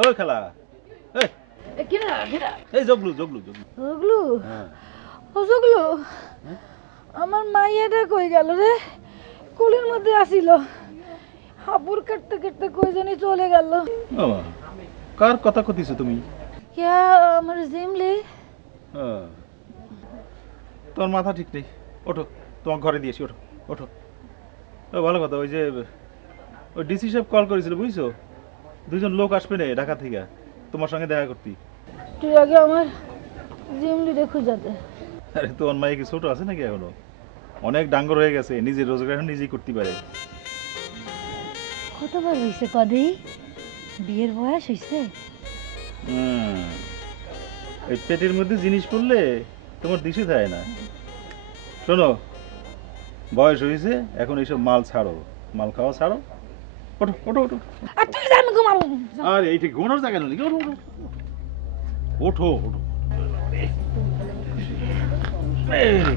ও খেলা এই কিরা কিরা এই জগলু জগলু জগলু জগলু হ্যাঁ ও জগলু আমার মাইয়াটা কই গেল রে কুলির মধ্যে আসিল হাবুর কাটতে কাটতে কই জানি চলে গেল বাবা কার কথা কইতেছো তুমি কিয়া আমার জিমলি তোর মাথা ঠিক নেই ওঠো তোমার ঘরে দিয়েছি ওঠো ওঠো ও ভালো কথা ওই যে ওই ডিসি সাহেব কল করেছিল বুঝছো দুজন লোক আসবে না ঢাকা থেকে তোমার সঙ্গে দেখা করতে তুই আগে আমার জিমলি দেখু যাতে আরে তোমার মাইয়া কি ছোট আছে নাকি এখনো অনেক ডাঙ্গর হয়ে গেছে নিজের রোজগার এখন নিজেই করতে পারে কতবার হইছে কদেই বিয়ের বয়স হইছে এই পেটের মধ্যে জিনিস পড়লে তোমার দিশে যায় না শোনো বয়স হয়েছে এখন এইসব মাল ছাড়ো মাল খাওয়া ছাড়ো ওঠো ওঠো ওঠো আর তুই জান ঘুমাবো আর এইটা ঘুমানোর জায়গা নেই ওঠো ওঠো ওঠো ওঠো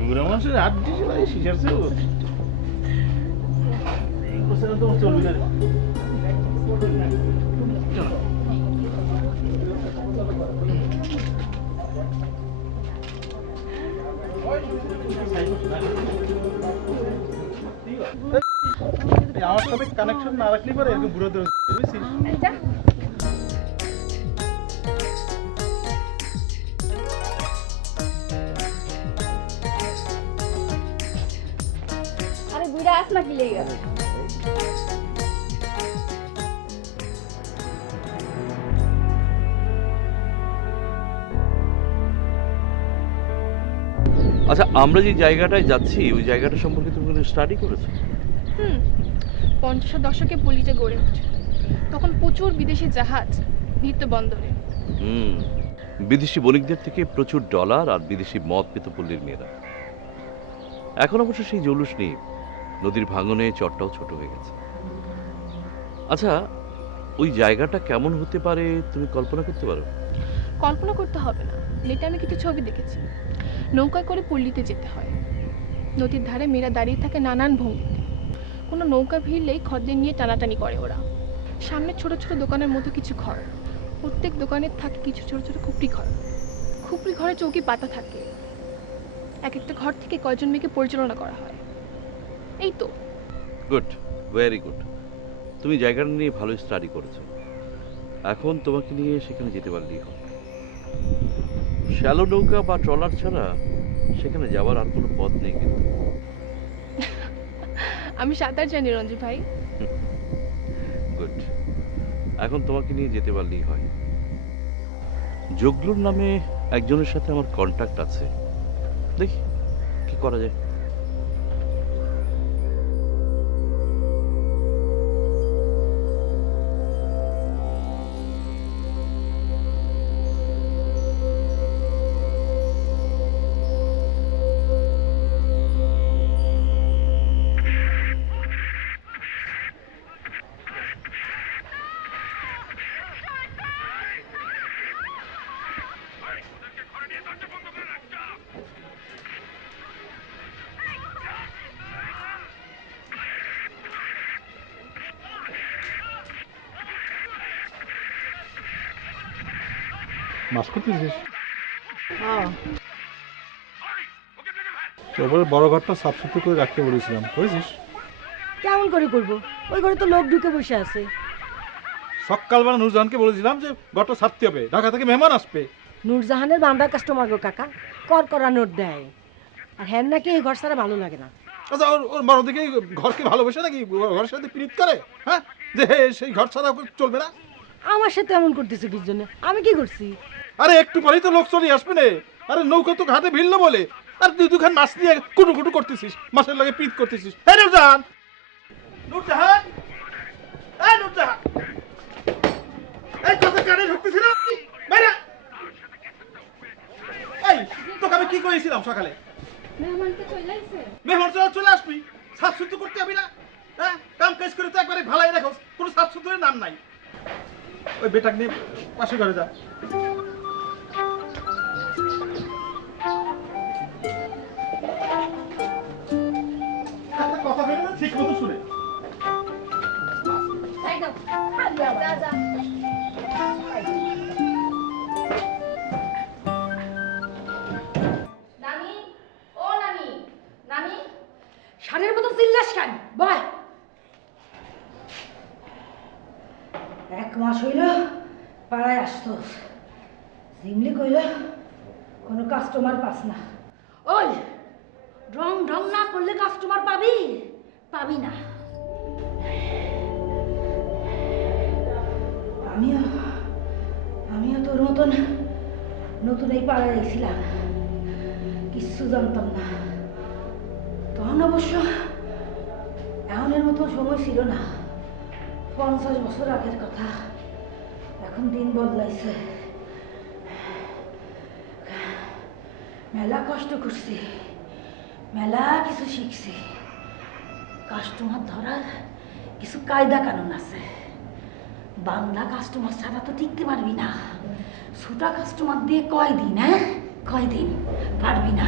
বুড়া মানুষের হাত দিছে ভাই শিশারছে তোমার চলবি না আমার সাথে কানেকশন না রাখলে পরে এরকম বুড়ো দোষ বুঝছিস আরে বুড়া আস না কি লেগে আচ্ছা আমরা যে জায়গাটায় যাচ্ছি ওই জায়গাটা সম্পর্কে তুমি কোনো স্টাডি করেছো? 50 দশকে পল্লীতে গড়ে ওঠে তখন প্রচুর বিদেশি জাহাজ নিত্য বন্দরে বিদেশি বণিকদের থেকে প্রচুর ডলার আর বিদেশি মদ পেত পল্লীর মেয়েরা। এখন অবশ্য সেই জৌলুস নেই, নদীর ভাঙনে চরটাও ছোট হয়ে গেছে। আচ্ছা ওই জায়গাটা কেমন হতে পারে তুমি কল্পনা করতে পারো? কল্পনা করতে হবে না, নেটে আমি কিছু ছবি দেখেছি। নৌকায় করে পল্লীতে যেতে হয়, নদীর ধারে মেয়েরা দাঁড়িয়ে থাকে নানান ভঙ্গিতে। কোনো নৌকা ভিড়লেই খদ্দের নিয়ে টানাটানি করে ওরা। সামনে ছোট ছোট দোকানের মতো কিছু ঘর, প্রত্যেক দোকানের থাকে কিছু ছোট ছোট খুপড়ি ঘর। খুপড়ি ঘরে চৌকি পাতা থাকে, এক একটা ঘর থেকে কয়জন মেয়েকে পরিচালনা করা হয়। এই তো। Good, very good. তুমি জায়গাটা নিয়ে ভালো স্টাডি করেছো, এখন তোমাকে নিয়ে সেখানে যেতে পারলেই হবে। শ্যালো নৌকা বা ট্রলার ছাড়া সেখানে যাওয়ার আর কোনো পথ নেই কিন্তু। আমি সাঁতার জানি রঞ্জি ভাই। গুড, এখন তোমাকে নিয়ে যেতে পারলেই হয়। জগলুর নামে একজনের সাথে আমার কন্ট্যাক্ট আছে, দেখি কি করা যায়। মাস করতেছিস তারপরে বড় ঘরটা সাফ সুতরাং করে রাখতে বলেছিলাম, করেছিস? কেমন করে করব ওই ঘরে তো লোক ঢুকে বসে আছে। সকালবেলা নুরজাহানকে বলেছিলাম যে ঘরটা সারতে হবে, ঢাকা থেকে মেহমান আসবে। নূরজাহানের বান্দা কাস্টমার গো কাকা, কর করা নোট দেয়। আর হ্যাঁ নাকি এই ঘর ছাড়া ভালো লাগে না। আচ্ছা ওর বড় দিকে ঘরকে ভালোবাসে নাকি ঘরের সাথে প্রীত করে? হ্যাঁ, যে সেই ঘর ছাড়া চলবে না। আমার সাথে এমন করতেছে কি জন্য? আমি কি করছি? আরে একটু পরেই তো লোক চলে আসবে না। আরে নৌকা তো ঘাটে ভিড়লো বলে আর তুই দুখান মাছ নিয়ে কুটু কুটু করতেছিস, মাছের লাগে প্রীত করতেছিস। হ্যাঁ নূরজাহান, নূরজাহান, এই নূরজাহান, এই কথা কানে ঢুকতেছিল বাইরে। এই তোকে আমি কি কইছিলাম সকালে? মেহমান চলে আসবি, সাফ সুতরাং করতে হবে না? হ্যাঁ, কাম কাজ করে তো একবারে ভালাই রাখো, কোনো সাফ সুতরাং নাম নাই। ওই বেটাক নিয়ে পাশে ঘরে যা। কথা বলে ঠিক মতো শুনে। যা যা আসছোস? জিমলি কইল কোনো কাস্টমার পাস না। ওই রং ঢং না করলে কাস্টমার পাবি? পাবি না। আমিও আমিও তোর মতন নতুন এই পাড়ায় এসেছিলাম, কিচ্ছু জানতাম না। তখন অবশ্য এমনের মতো সময় ছিল না, 50 বছর আগের কথা। এখন দিন বদলাইছে, মেলা কষ্ট করছি, মেলা কিছু শিখছি। কাস্টমার ধরার কিছু কায়দা কানুন আছে। বাংলা কাস্টমার ছাড়া তো টিকতে পারবি না। ছোটা কাস্টমার দিয়ে কয়দিন, হ্যাঁ কয়দিন পারবি না।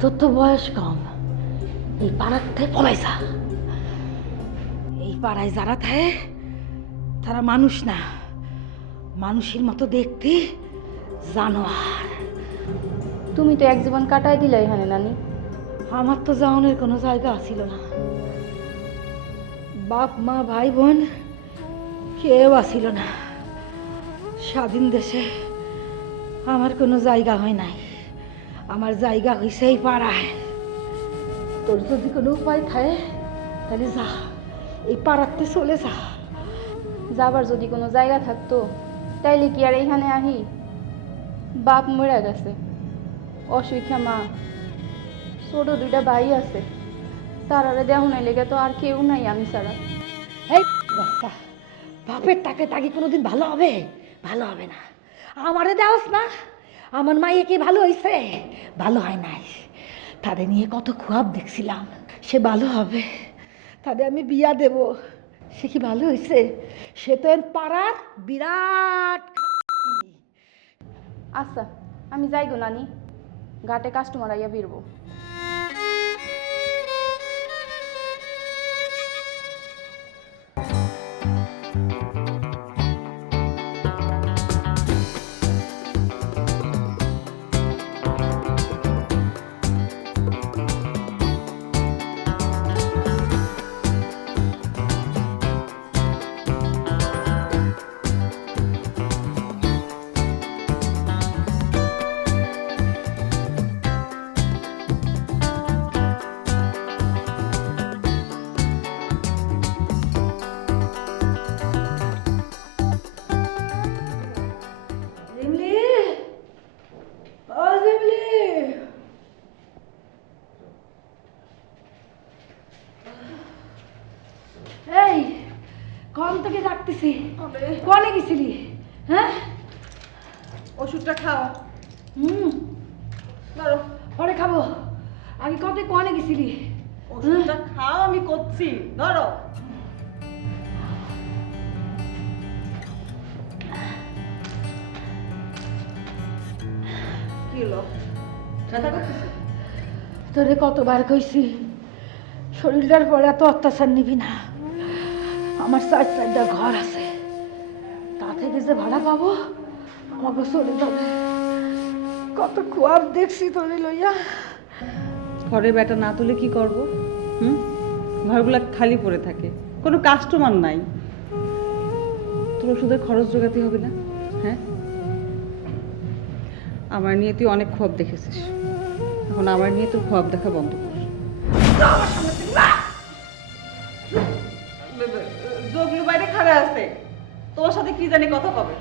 তোর তো বয়স কম, এই পাড়ার থেকে পলাইছা। এই পাড়ায় যারা থাকে তারা মানুষ না, মানুষের মতো দেখতে জানোয়ার। তুমি তো এক জীবন কাটাই দিলে এখানে নানি। আমার তো যাওয়ানোর কোনো জায়গা ছিল না। বাপ মা ভাই বোন কেউ আসিল না। স্বাধীন দেশে আমার কোনো জায়গা হয় নাই, আমার জায়গা হয়েছে এই পাড়ায়। তোর যদি কোনো উপায় থাকে তাহলে যা, এই পাড়াতে চলে যা। যাবার যদি কোনো জায়গা থাকতো তাইলে কি আর এইখানে আহি? বাপ মরে গেছে, অসুখা মা, ছোট 2টা ভাই আছে, তারারে দেহনের লেগে তো আর কেউ নাই আমি ছাড়া। এই বাচ্চা, বাপের টাকে তাকে কোনোদিন ভালো হবে? ভালো হবে না। আমারে দেওস না, আমার মাইয়ে কি ভালো হয়েছে? ভালো হয় নাই। তাদের নিয়ে কত খুয়াব দেখছিলাম, সে ভালো হবে, তাদের আমি বিয়া দেব। সে কি ভালো হয়েছে? সে তো এর পাড়ার বিরাট। আচ্ছা আমি যাই গো নানি, ঘাটে কাস্টমার আইয়া ফিরবো। জিমলি, ও জিমলি, এই কম থেকে ডাকতেছি, কনে গেছিলি? হ্যাঁ ওষুধটা খাও। ধরো, পরে খাবো। আগে কত কনে গেছিলি? ওষুধটা খাও, আমি করছি, ধরো। কি হলো, ব্যথা করতেছে? তোরে কতবার কইছি শরীরটার পরে এত অত্যাচার নিবি না। আমার 4টা ঘর আছে, তা থেকে যে ভাড়া পাবো আমাকে চলে যাবে। কত খুয়াব দেখছি তোরে লইয়া। ঘরে ব্যাটা না তুলে কি করব? ঘরগুলা খালি পড়ে থাকে, কোনো কাস্টমার নাই। তোর ওষুধের খরচ জোগাতে হবে না? হ্যাঁ, আমার নিয়ে তুই অনেক খোয়াব দেখেছিস, এখন আমার নিয়ে তোর খোয়াব দেখা বন্ধ কর। জগলু বাইরে খাড়া আছে, তোমার সাথে কি জানি কথা পাবে।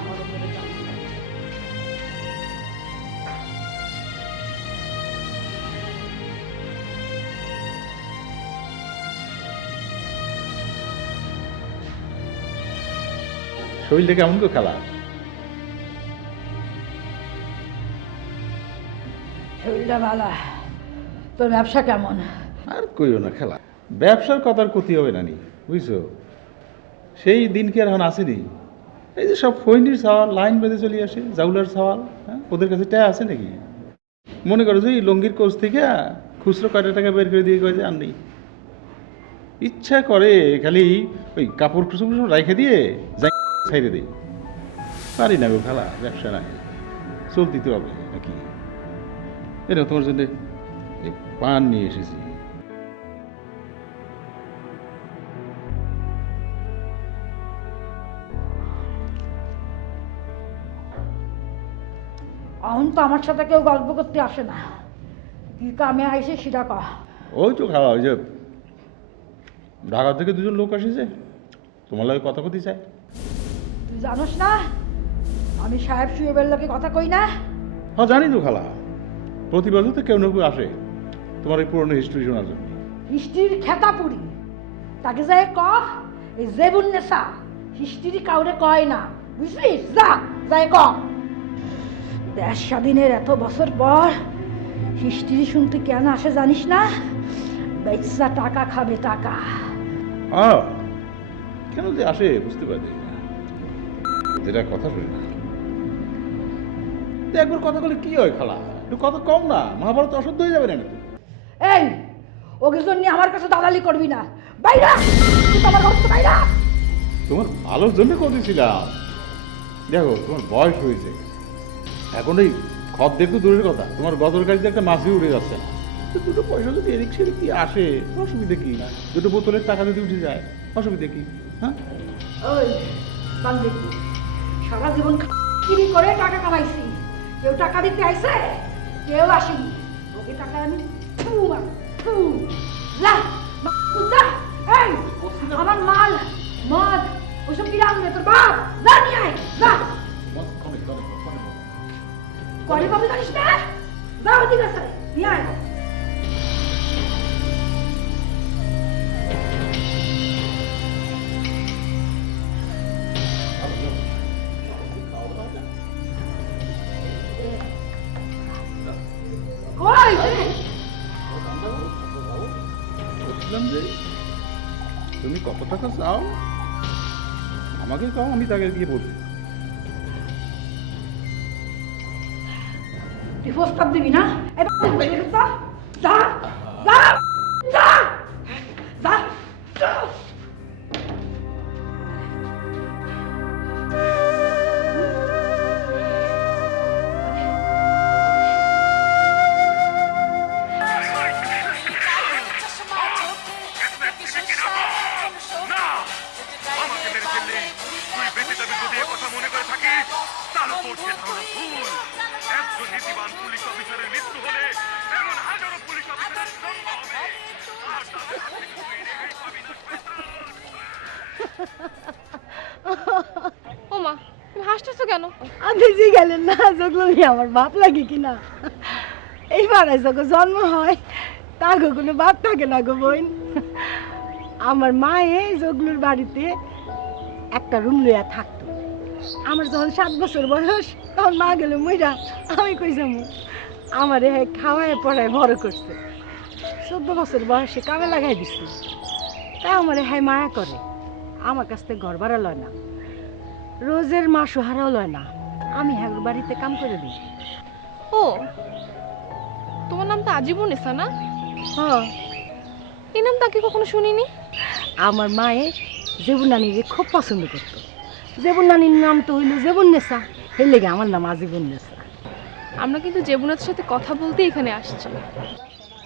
আমার উপরে শরীরটা কেমন করে খেলা? শরীরটা ভালো। তোর ব্যবসা কেমন? আর কইও না খেলা, ব্যবসার কথার ক্ষতি হবে না নি, বুঝছো? সেই দিন কি আর এখন আসেনি? এই যে সব ফৈনির সওয়াল লাইন বেঁধে চলে আসে, জাউলার সওয়াল, হ্যাঁ ওদের কাছে টাকা আছে নাকি? মনে করো যে এই লঙ্গির কোচ থেকে খুচরো কয়টা টাকা বের করে দিয়ে কয় যে আর নেই। ইচ্ছা করে খালি ওই কাপড় কুচুর রাইখে দিয়ে যাই ছাইড়ে দিই। পারি না গো খেলা, ব্যবসা নাই, চলতে তো হবে নাকি? এটা তোমার জন্য এই পান নিয়ে এসেছি। এখন তো আমার সাথে কেউ গল্প করতে আসে না, কি কামে আইসে সেটা কহ। ওই তো খাওয়া, ওই যে ঢাকা থেকে দুজন লোক আসেছে, তোমার লাগে কথা কতি চাই। তুই জানোস না আমি সাহেব সুয়েবের লোকে কথা কই না? হ্যাঁ জানি তো খালা, প্রতি বছর তো কেউ না কেউ আসে তোমার এই পুরনো হিস্ট্রি শোনার জন্য। হিস্ট্রির খেতাপুরি তাকে যায় কহ, এই জেবুন নেশা হিস্ট্রি কাউরে কয় না, বুঝলিস? যা যায় কহ। দেশ স্বাধীনের এত বছর পর হিস্ট্রি শুনতে কেন আসে জানিস না? বেচা টাকা খাবে, টাকা। কেন যে আসে বুঝতে পারি না, যেটা কথা শুনি না। একবার কথা বলে কি হয় খালা, একটু কথা কম না, মহাভারত অশুদ্ধ হয়ে যাবে না কিন্তু। এই ওকে জন্য আমার কাছে দালালি করবি না, বাইরা তুই তো আমার ঘর থেকে বাইরা। তোমার ভালোর জন্য করেছিলাম, দেখো তোমার বয়স হয়েছে এখন, এই খদ দেখো দূরের কথা, তোমার গদর গাড়িতে একটা মাছি উড়ে যাচ্ছে না, তো দুটো পয়সা যদি এদিক সেদিক দিয়ে আসে অসুবিধা কি? দুটো বোতলের টাকা যদি উঠে যায় অসুবিধা কি? হ্যাঁ ওই বান্ধবী সারা জীবন কিরি করে টাকা কামাইছি, কেউ টাকা দিতে আইছে? কেউ আসেনি। ওকে টাকা আমি যা এই আমার মাল মদ ওসব কিরাম নেই, তোর বাপ যা নিয়ে আয়, যা। করে পাবি জানিস না? যা ওদিকে আছে, নিয়ে আয়। কই বলছিলাম যে তুমি কত টাকা চাও আমাকে চাও, আমি তাকে গিয়ে বলছি। তুই প্রস্তাব দিবি না? যা যা যা যা যা যা। ও মা, তুমি হাসতেছো কেন? আপনি যে গেলেন না যখন আমার বাপ লাগে কিনা, এইবার যখন জন্ম হয় তাকে কোনো বাপ থাকে না গো বোন। আমার মায়ে জগলুর বাড়িতে একটা রুম লইয়া থাকতো। আমার যখন 7 বছর বয়স তখন মা গেল মইরা, আমি কই যাবো, আমার খাওয়ায় পড়ায় বড় করছে। 14 বছর বয়সে কামে লাগাই দিচ্ছে, তা আমার হ্যাঁ মায়া করে, আমার কাছ থেকে ঘর ভাড়া লয় না, রোজের মাসও হারাও লয় না, আমি হ্যাঁ বাড়িতে কাম করে দিই। ও, তোমার নাম তো আজীবনেসা না? হ্যাঁ, এই নাম তাকে কখনো শুনিনি। আমার মায়ে জেবুন নানিকে খুব পছন্দ করতো। জেবুন নানির নাম তো হইল জেবুন নেশা, এই লেগে আমার নাম আজীবন নেশা। আমরা কিন্তু জেবুনাথের সাথে কথা বলতে এখানে আসছি।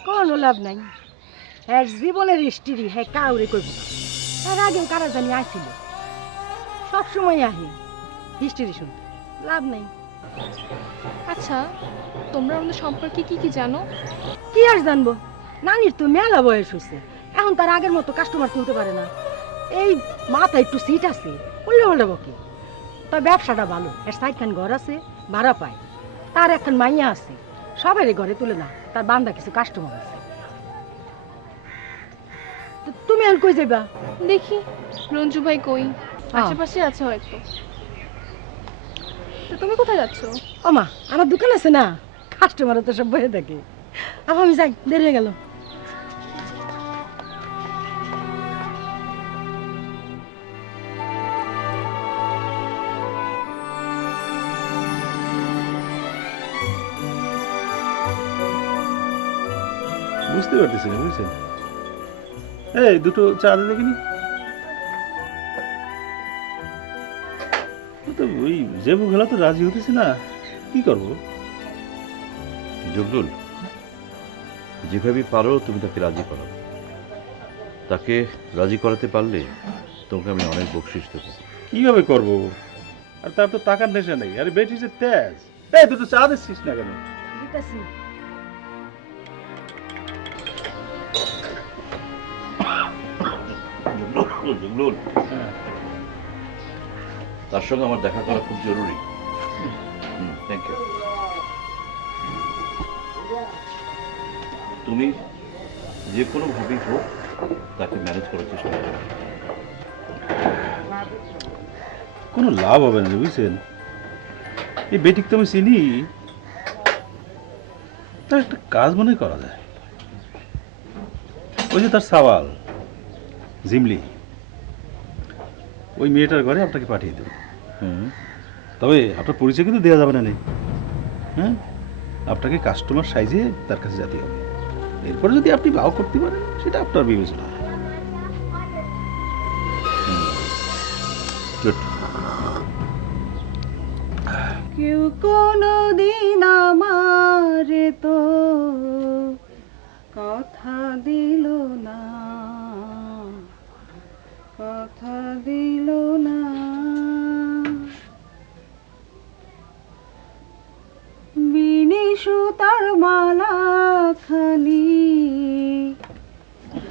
কোনো লাভ নাই, হ্যাঁ জীবনের স্ত্রী, হ্যাঁ কাউরে করবো না। তার আগেও কারা জানি আসছিল, সবসময় আহে হিস্ট্রি শুনতে, লাভ নাই। আচ্ছা, তোমরা আমাদের সম্পর্কে কি কি জানো? কি আর জানবো, নানির তো মেলা বয়স হয়েছে, এখন তার আগের মতো কাস্টমার তুলতে পারে না। এই মাথা একটু সিট আছে, উল্লে উল্লে বকে। তার ব্যবসাটা ভালো, এর সাইডখান ঘর আছে, ভাড়া পায়, তার এখন মাইয়া আছে, সবাই ঘরে তুলে না, তার বান্দা কিছু কাস্টমার আছে। তো তুমি এখন কই যাবা? দেখি রঞ্জু ভাই কই, আশেপাশে আছে হয়তো। তো তুমি কোথায় যাচ্ছ? ও মা, আমার দোকান আছে না, কাস্টমার তো সব বসে থাকে। আমি যাই, দেরি হয়ে গেল। বুঝতে পারতেছি না, বুঝছেন? এই দুটো চা দে দেখিনি। তো ওই জেবু খেলা তো রাজি হতেছে না, কি করবো? জগলুল, যেভাবে পারো তুমি তাকে রাজি করাও। তাকে রাজি করাতে পারলে তোমাকে আমি অনেক বকশিস দেবো। কিভাবে করবো? আর তার তো টাকার নেশা নেই, আরে বেটি যে তেজ। এই দুটো চা দিচ্ছিস না কেন? দিতেছি। জগলুল, তার সঙ্গে আমার দেখা করা খুব জরুরি। Thank you. তুমি যে কোনো ভাবেই হোক তাকে ম্যানেজ করার চেষ্টা করো। কোনো লাভ হবে না বুঝছেন, এই বেটিক তো আমি চিনি। তার একটা কাজ মনে হয় করা যায়। ওই যে তার সাওয়াল জিমলি, ওই মেয়েটার ঘরে আপনাকে পাঠিয়ে দেব। তবে আপনার পরিচয় কিন্তু দেওয়া যাবে না নেই। হ্যাঁ, আপনাকে কাস্টমার সাইজে তার কাছে যেতে হবে। এরপরে যদি আপনি ভাও করতে পারেন সেটা আপনার বিবেচনা। Good. কেউ কোনোদিন আমারে তো কথা দিল না, কথা দিল না। বিনি সুতার মালা খানি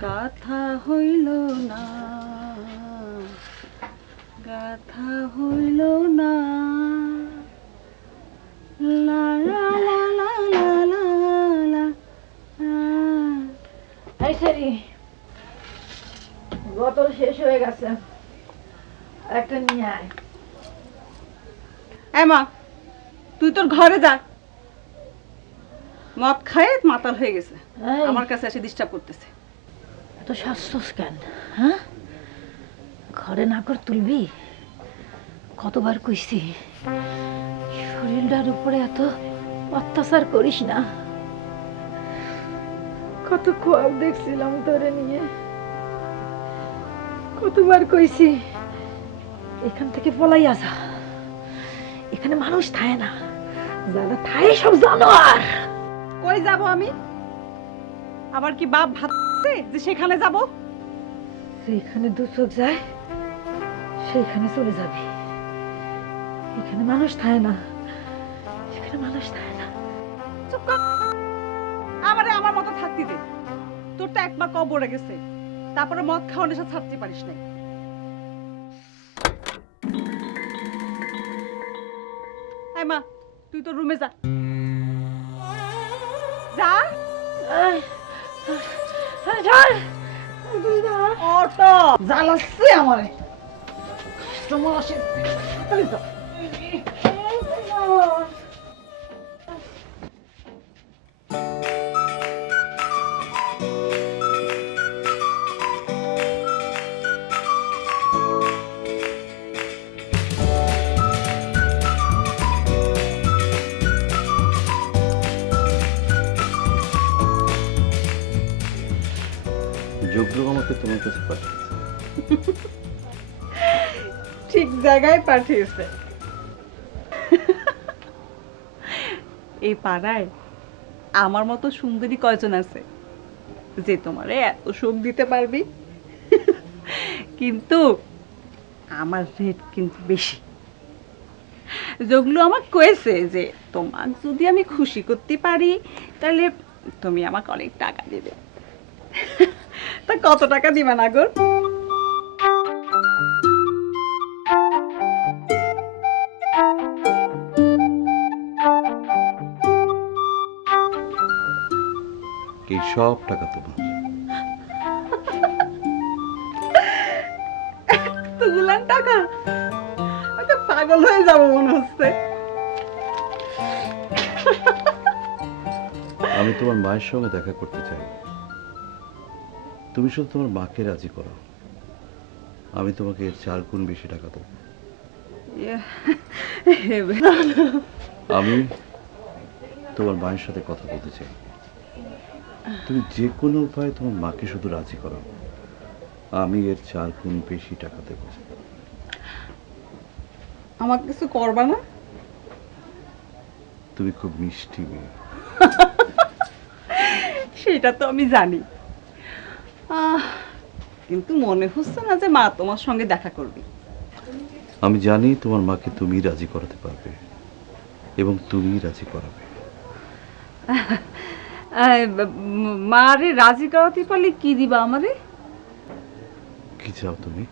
গাথা হইল না, গাথা হইল না। লা লা লা লা লা লা লা। এই সেরি, বোতল শেষ হয়ে গেছে, একটা নিয়ে আয়। মা, তুই তোর ঘরে যা। মদ খায় মাতাল হয়ে গেছে, এই, আমার কাছে এসে ডিস্টার্ব করতেছে। এত শ্বাস কেন? হ্যাঁ, ঘরে না করে তুলবি? কতবার কইছি শরীরটার উপরে এত অত্যাচার করিস না। কত খোয়াব দেখছিলাম তোরে নিয়ে, কতবার কইছি এখান থেকে পলাই আসা। এখানে মানুষ থায় না, যারা থায় সব জানোয়ার। কই যাব আমি? আমার কি বাপ ভাবছে যে সেখানে যাব? যেখানে দু চোখ যায় সেইখানে চলে যাবি। এখানে মানুষ থায় না, এখানে মানুষ থায় না। চুপ কর, আমারে আমার মতো থাকতে দে। তোর তো একবার কবরে গেছে, তারপরে মদ খাওয়া নেশা ছাড়তে পারিস নাই। এই মা, তুই তো রুমে যা, যা। এই, এই, ছাড়। তুই দাঁড়া। অটো জ্বালাচ্ছে আমারে। সময় আসে, তাড়াতাড়ি যা। জগলু আমাকে তোমার কাছে পাঠিয়েছে। ঠিক জায়গায় পাঠিয়েছে। এই পাড়ায় আমার মতো সুন্দরী কয়জন আছে যে তোমারে এত সুখ দিতে পারবি? কিন্তু আমার রেট কিন্তু বেশি। যেগুলো আমাকে কয়েছে যে তোমাকে যদি আমি খুশি করতে পারি তাহলে তুমি আমাকে অনেক টাকা দিবে। তা কত টাকা দিবা নাগর? এই সব টাকা তোমার। এতগুলান টাকা? আমি তো পাগল হয়ে যাবো মনে হচ্ছে। আমি তোমার মায়ের সঙ্গে দেখা করতে চাই। তুমি শুধু তোমার মাকে রাজি করো, আমি তোমাকে এর 4 গুণ বেশি টাকা দেবো। আমি তোমার মায়ের সাথে কথা বলতে চাই। তুমি যে কোনো উপায়ে তোমার মাকে শুধু রাজি করো, আমি এর 4 গুণ বেশি টাকা দেবো। আমাকে কিছু করবা না? তুমি খুব মিষ্টি মেয়ে। সেটা তো আমি জানি, কিন্তু মনে হচ্ছে না যে মা তোমার সঙ্গে দেখা করবে। আমি জানি তোমার মাকে তুমি রাজি করাতে পারবে এবং তুমি রাজি করাবে। মারে রাজি করাতে পারলে কি দিবা আমারে? কি চাও তুমি?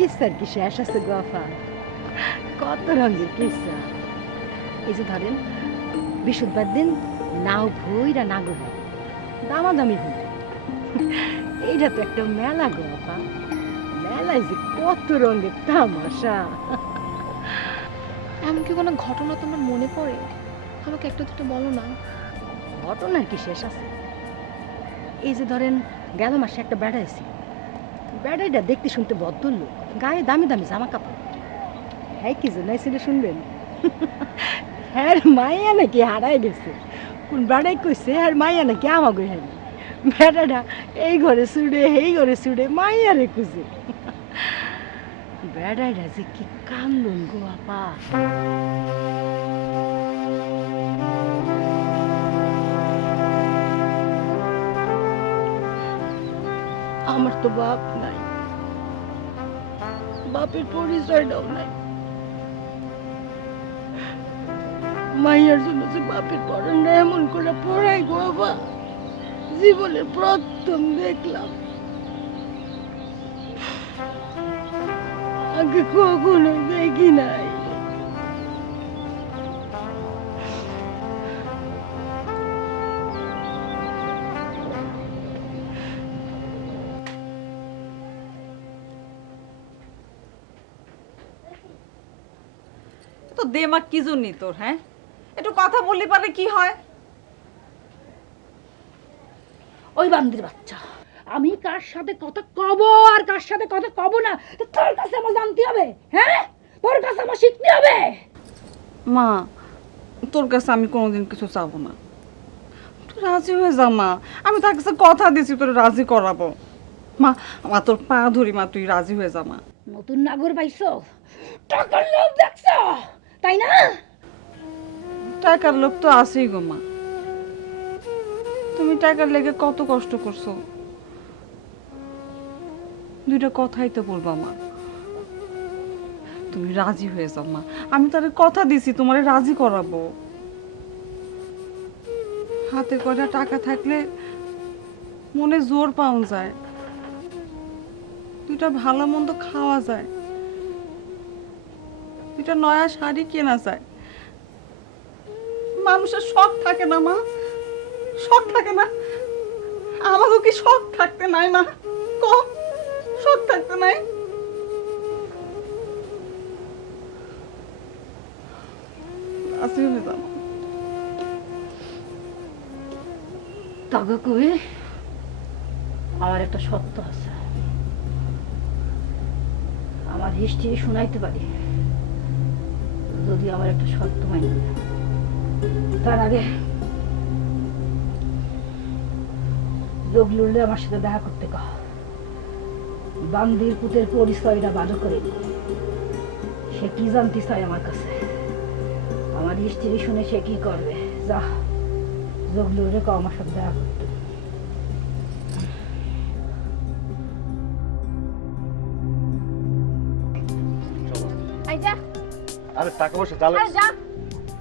কিস্সার কি শেষ আছে গফা? কত রঙের কিস্সা। এই যে ধরেন বৃহস্পতিবার দিন নাও ভইরা নাগর দামাদামি হই, এইটা তো একটা মেলা গফা। মেলায় যে কত রঙের তামাশা। এমন কি কোনো ঘটনা তোমার মনে পড়ে? আমাকে একটা দুটো বলো না। ঘটনার কি শেষ আছে? এই যে ধরেন গেল মাসে একটা বেড়া এসে, বেড়াইটা দেখতে শুনতে বদল লোক, গায়ে দামি দামি জামা কাপড়। হ্যাঁ কি জানাইছিল শুনবেন? হ্যাঁ মাইয়া নাকি হারাই গেছে। কোন বেড়াই কইছে আর মাইয়া নাকি আমাকে হ্যাঁ। বেড়াটা এই ঘরে ছুড়ে এই ঘরে ছুড়ে মাইয়া রে খুঁজে। বেড়াইটা যে কি কান্দন গো আপা। আমার তো বাপ নাই, বাপের পরিচয়টাও নাই। মাইয়ার জন্য যে বাপের পরনটা এমন করে পড়াই গো বাবা, জীবনের প্রথম দেখলাম। আগে কখনো দেখি নাই। তো দেমাক কি জন্যই তোর? হ্যাঁ, একটু কথা বললে পারে কি হয়? ওই বান্দির বাচ্চা, আমি কার সাথে কথা কব আর কার সাথে কথা কব না তো তোর কাছে আমার জানতে হবে। হ্যাঁ, তোর কাছে আমার শিখতে হবে। মা, তোর কাছে আমি কোনোদিন কিছু চাবো না, তুই রাজি হয়ে যা মা। আমি তার কাছে কথা দিছি তোর রাজি করাবো। মা, আমার তোর পা ধরি মা, তুই রাজি হয়ে যা মা। নতুন নাগর পাইছো, টাকার লোভ দেখছো তাই না? টাকার লোভ তো আছেই গো মা। তুমি টাকার লেগে কত কষ্ট করছো, দুইটা কথাই তো বলবা মা। তুমি রাজি হয়ে যাও মা, আমি তারে কথা দিছি তোমারে রাজি করাবো। হাতে কয়টা টাকা থাকলে মনে জোর পাওয়া যায়, দুইটা ভালো মন্দ খাওয়া যায়, দুইটা নয়া শাড়ি কেনা যায়। মানুষের শখ থাকে না মা, শখ থাকে না? আমারও কি শখ থাকতে নাই মা? কম শখ থাকতে নাই? আসি হয়ে যাও। তবে কবি আমার একটা সত্য আছে, আমার হিস্ট্রি শোনাইতে পারি যদি আমার একটা সত্য হয় না। তার আগে জগলুলে আমার সাথে দেখা করতে কহ। বান্দির পুতের পরিচয়টা ভালো করে সে কি জানতে চায় আমার কাছে, আমার হিস্ট্রি শুনে সে কি করবে। যা জগলুলে কহ আমার সাথে দেখা করতে। আরে টাকা পয়সা জ্বালা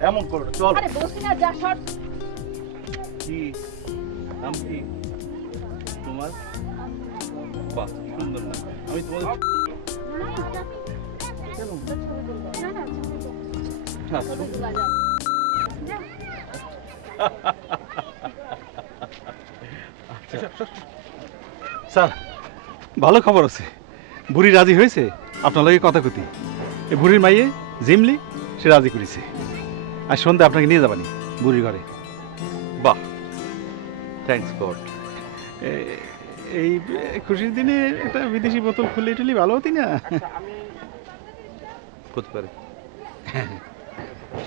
এমন করো না, চল। আরে বসি না, যা শর্ট। কি নাম কি তোমার? বাহ, সুন্দর নাম। আমি তোমাদের স্যার, ভালো খবর আছে, বুড়ি রাজি হয়েছে আপনার লগে কথা কতি। এই বুড়ির মাইয়ে জিমলি সে রাজি করেছে, আর সন্ধ্যা আপনাকে নিয়ে যাবানি বুড়ির ঘরে। বাহ, থ্যাঙ্কস গড। এই খুশির দিনে একটা বিদেশি বোতল খুলে টুলি ভালো হতি না? হতে পারে।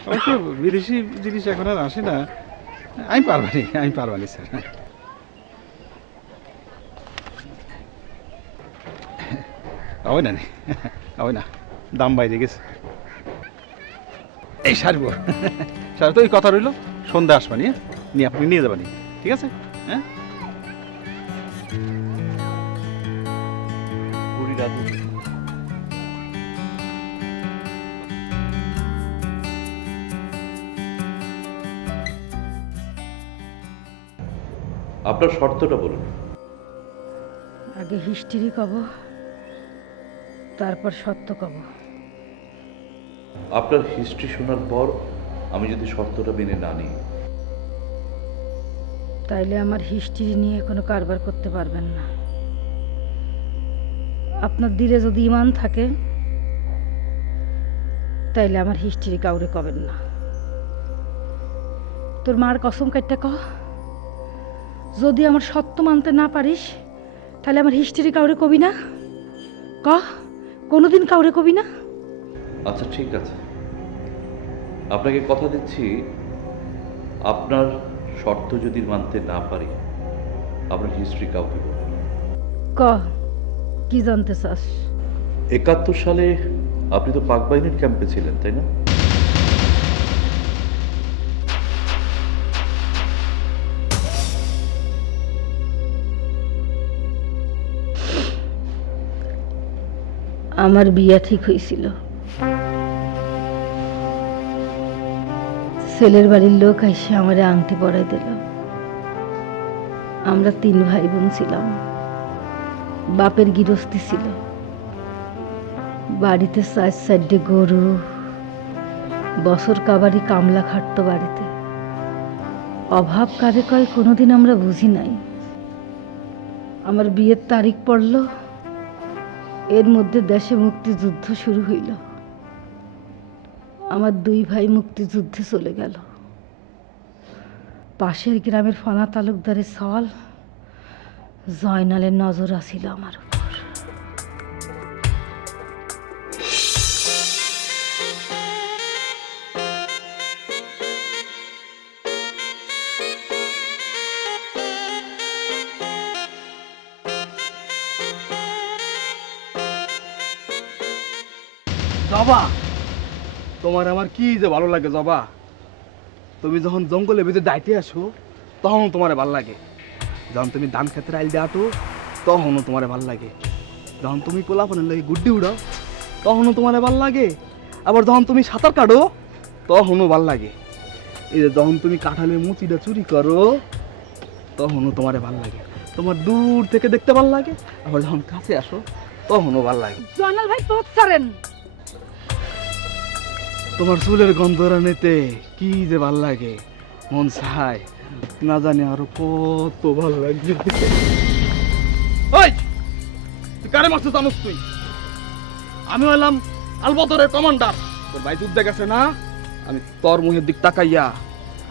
অবশ্য বিদেশি জিনিস এখন আর আসে না। আমি পারবানি স্যার। হয় না হয় না, দাম বাইরে গেছে। এই সারবো সার তো এই কথা রইল, সন্ধ্যা আসবানি, হ্যাঁ নিয়ে আপনি নিয়ে যাবানি, ঠিক আছে? হ্যাঁ কুড়ি রাত আপনার শর্তটা বলুন। আগে হিস্ট্রি কব, তারপর সত্য কব। আপনার হিস্ট্রি শোনার পর আমি যদি শর্তটা মেনে না নিই, তাইলে আমার হিস্ট্রি নিয়ে কোনো কারবার করতে পারবেন না। আপনার দিলে যদি ইমান থাকে, তাইলে আমার হিস্ট্রি কাউরে কবেন না। তোর মার কসম কাটতে কহ, যদি আমার সত্য মানতে না পারিস, তাহলে আমার হিস্ট্রি কাউরে কবি না। কহ, কোনোদিন কাউরে কবি না। আচ্ছা ঠিক আছে, আপনাকে কথা দিচ্ছি, আপনার শর্ত যদি মানতে না পারি, আপনার হিস্ট্রি কাউকে বলবো না। কহ, কি জানতে চাস? 71 সালে আপনি তো পাক বাহিনীর ক্যাম্পে ছিলেন, তাই না? আমার বিয়া ঠিক হয়েছিল। ছেলের বাড়ির লোক এসে আমারে আংটি পরাই দিল। আমরা 3 ভাই বোন ছিলাম। বাপের গৃহস্থী ছিল, বাড়িতে 4 গরু, বছর কাবারি কামলা খাটতো বাড়িতে। অভাব কারে কয় কোনোদিন আমরা বুঝি নাই। আমার বিয়ের তারিখ পড়ল, এর মধ্যে দেশে মুক্তিযুদ্ধ শুরু হইল। আমার 2 ভাই মুক্তিযুদ্ধে চলে গেল। পাশের গ্রামের ফনা তালুকদারের সওয়াল জয়নালের নজর আসিল আমার উপর। জবা, তোমার আমার কি যে ভালো লাগে জবা। তুমি যখন জঙ্গলের ভিতরে যাইতে আসো, তখন তোমার ভালো লাগে। যখন তুমি ধান ক্ষেতের আইল দিয়ে আটো, তখনও তোমার ভালো লাগে। যখন তুমি পোলাপনের লাগে গুড্ডি উড়াও, তখনও তোমার ভালো লাগে। আবার যখন তুমি সাঁতার কাটো, তখনও ভালো লাগে। এই যে যখন তুমি কাঁঠালের মুচিটা চুরি করো, তখনও তোমার ভালো লাগে। তোমার দূর থেকে দেখতে ভালো লাগে, আবার যখন কাছে আসো, তখনও ভালো লাগে। জয়নাল ভাই পথ ছাড়েন। তোমার চুলের গন্ধরা নিতে কি যে ভাল লাগে, মন চায় না জানি আরো কত ভাল লাগবে। ওই তুই কারে মারছিস জানোস? তুই, আমি হলাম আলবদরের কমান্ডার। তোর ভাই যুদ্ধে গেছে না, আমি তোর মুখের দিক তাকাইয়া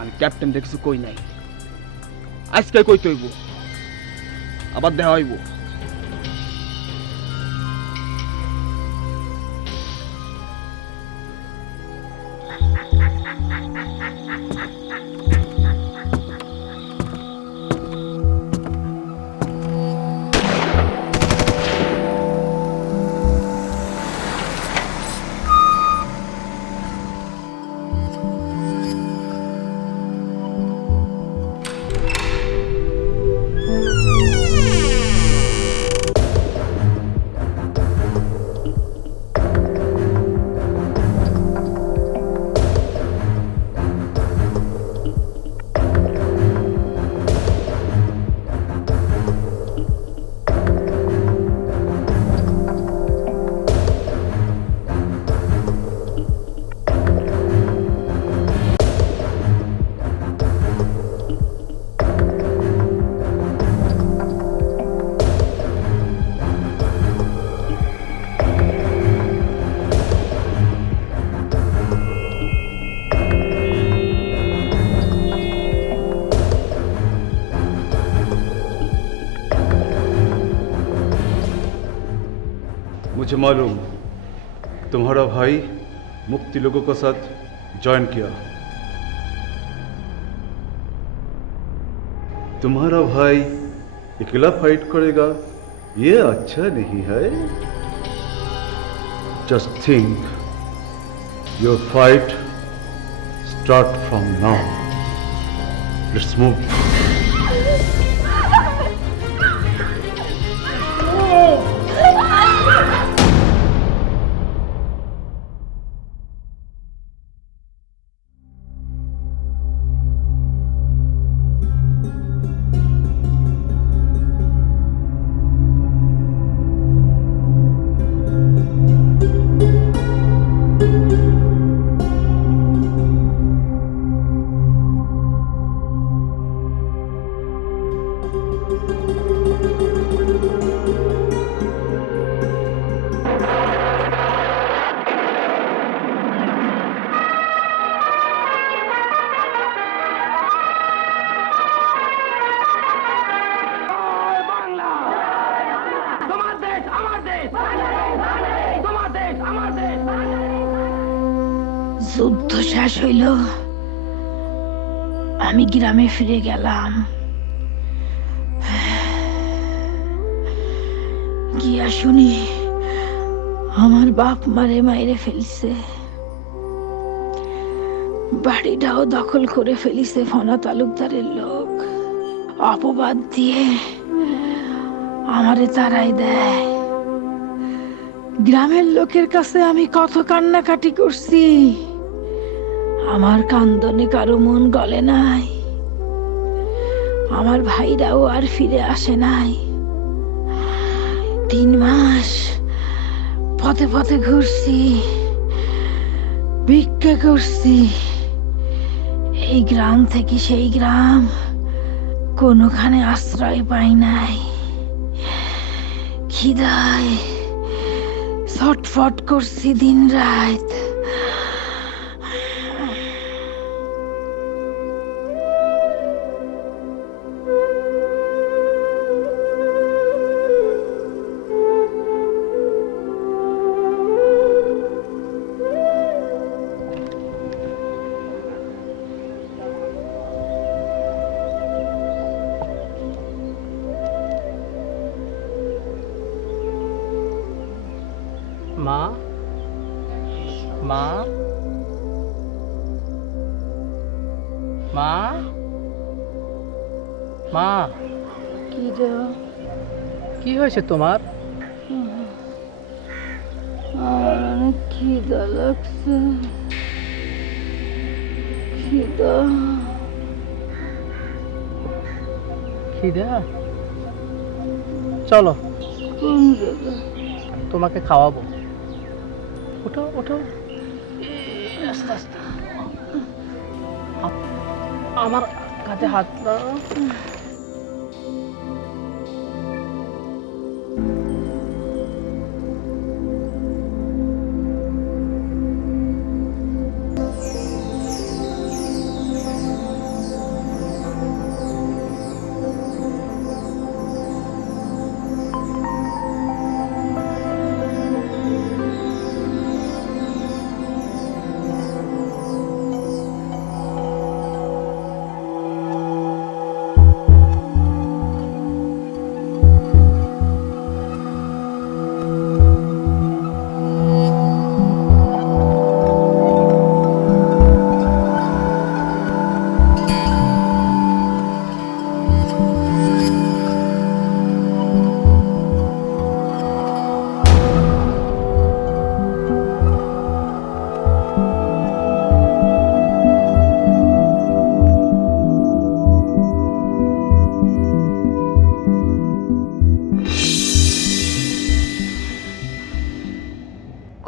আমি ক্যাপ্টেন কিছু কই নাই। আজকে কই তৈব, আবার দেখা হইব। मुझे मालूम तुम्हारा भाई मुक्ति लोगों के साथ ज्वाइन किया। तुम्हारा भाई अकेला फाइट करेगा ये अच्छा नहीं है। Just think your fight start from now. Let's move. যুদ্ধ শেষ হইল, আমি গ্রামে ফিরে গেলাম। গিয়া শুনি আমার বাপ মারে মাইরে ফেলছে, বাড়িটাও দখল করে ফেলিছে ফনা তালুকদারের লোক। অপবাদ দিয়ে আমারে তাড়াই দেয়। গ্রামের লোকের কাছে আমি কত কান্নাকাটি করছি, আমার কান্দনে কারো মন গলে নাই। আমার ভাইরাও আর ফিরে আসে নাই। 3 মাস পথে পথে ঘুরছি, ভিক্ষা করছি। এই গ্রাম থেকে সেই গ্রাম, কোনোখানে আশ্রয় পাই নাই। খিদায় ছটফট করছি দিন রাত। মা, মা, মা, মা, কি হয়েছে তোমার? আমার অনেক খিদা লাগছে। খিদা খিদা? চলো কোন জায়গা? তোমাকে খাওয়াবো। ওঠো ওঠো, আস্তে আস্তে। আমার কাঁধে হাত দাও।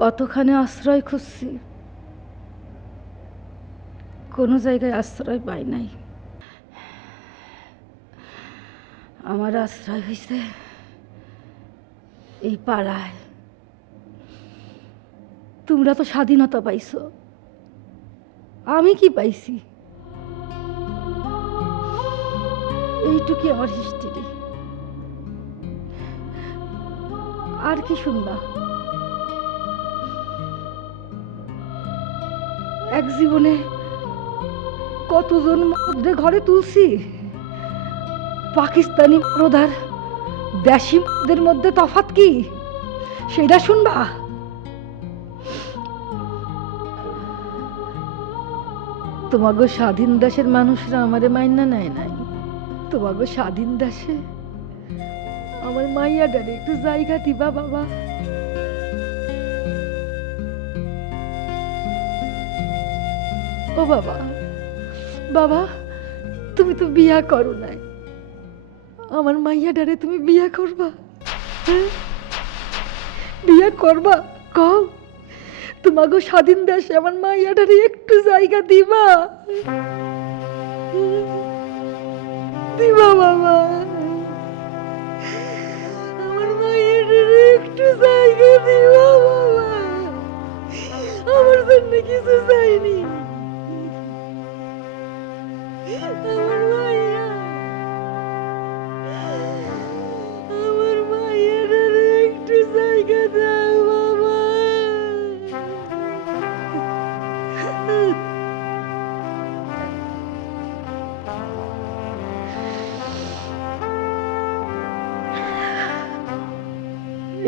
কতখানি আশ্রয় খুঁজছি, কোনো জায়গায় আশ্রয় পাই নাই। আমার আশ্রয় হয়েছে এই পাড়ায়। তোমরা তো স্বাধীনতা পাইছো, আমি কি পাইছি? এইটুকুই আমার হিস্ট্রি। আর কি শুনবা? এক জীবনে কতজন মধ্যে ঘরে তুলছি। পাকিস্তানি প্রধার দেশি মদের মধ্যে তফাৎ কি সেটা শুনবা? তোমাগো স্বাধীন দেশের মানুষরা আমারে মাইনা নেয় নাই, তোমাগো স্বাধীন দেশে আমার মাইয়াটারে একটু জায়গা দিবা বাবা। ও বাবা, বাবা তুমি তো বিয়া করো নাই, আমার মাইয়াটারে তুমি বিয়া করবা? হ্যাঁ বিয়া করবা? কও তোমাগো স্বাধীন দেশে আমার মাইয়াটারে একটু জায়গা দিবা? দিবা বাবা? আমার মাইয়াটারে একটু জায়গা দিবা বাবা? আমার জন্য কিছু চাইনি, আমার মাইয়া, আমার মাইয়াটারে একটু জায়গা দাও বাবা।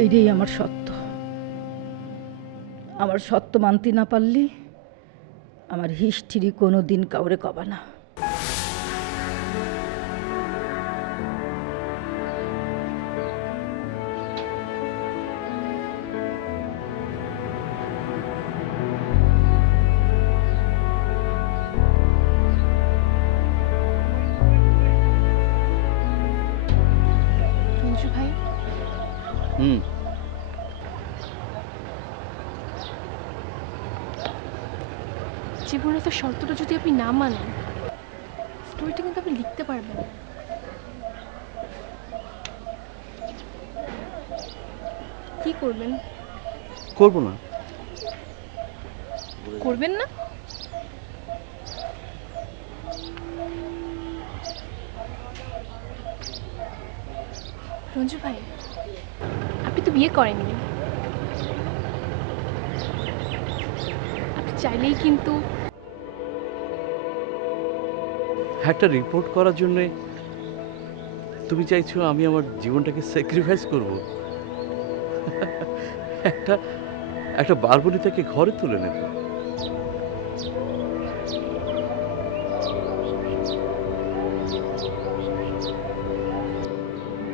এইটাই আমার সত্য। আমার সত্য মানতে না পারলে আমার হিস্ট্রি কোনো দিন কাউরে কবা না। রঞ্জু ভাই, হুম, জীবনে তো শর্তটা যদি আপনি না মানেন, স্টোরিটা কিন্তু আপনি লিখতে পারবেন না। কি করবেন? করবো না। করবেন না? রঞ্জু ভাই, আপনি তো বিয়ে করেননি, আপনি চাইলেই কিন্তু একটা রিপোর্ট করার জন্য তুমি চাইছো আমি আমার জীবনটাকে স্যাক্রিফাইস করব? একটা একটা বারবনিতাকে ঘরে তুলে নেব?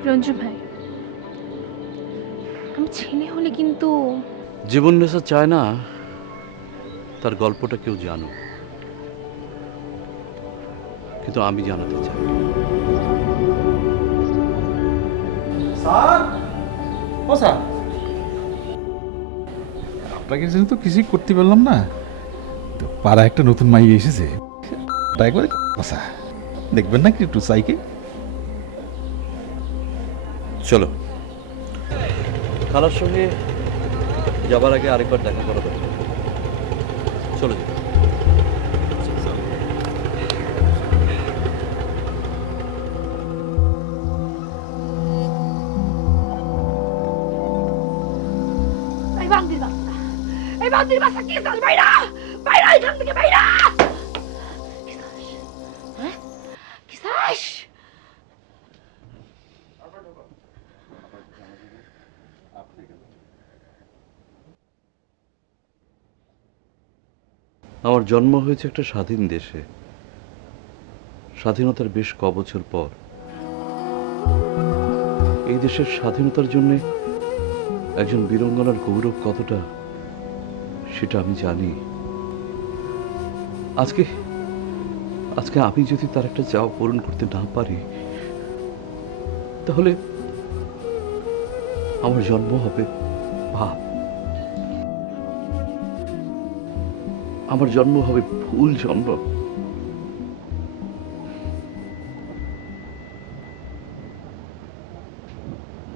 রঞ্জু ভাই, আমি ছেলে হলে কিন্তু জীবন নেশা চায় না তার গল্পটা কেউ জানো, কিন্তু আমি জানাতে চাই। স্যার, ও স্যার, আপনাকে জন্য তো কিছুই করতে পারলাম না। তো পাড়া একটা নতুন মাই এসেছে, ওটা একবার কথা দেখবেন না কি একটু সাইকে? চলো, খালার সঙ্গে যাবার আগে আরেকবার দেখা করা দরকার। চলো যাই। এই বান্দির বাচ্চা, এই বান্দির বাচ্চা, কি চাস? বাইরা, বাইরা এখান থেকে, বাইরা! কি চাস? হ্যাঁ কি চাস? আমার জন্ম হয়েছে একটা স্বাধীন দেশে, স্বাধীনতার বেশ কবছর পর। এই দেশের স্বাধীনতার জন্য একজন বীরাঙ্গনার গৌরব কতটা সেটা আমি জানি। আজকে আজকে আমি যদি তার একটা চাওয়া পূরণ করতে না পারি, তাহলে আমার জন্ম হবে পাপ, আমার জন্ম হবে ভুল জন্ম।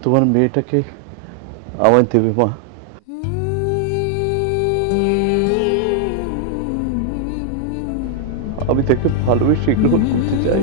তোমার মেয়েটাকে আমায় দেবে মা? আমি তাকে ভালোবেসে গ্রহণ করতে চাই।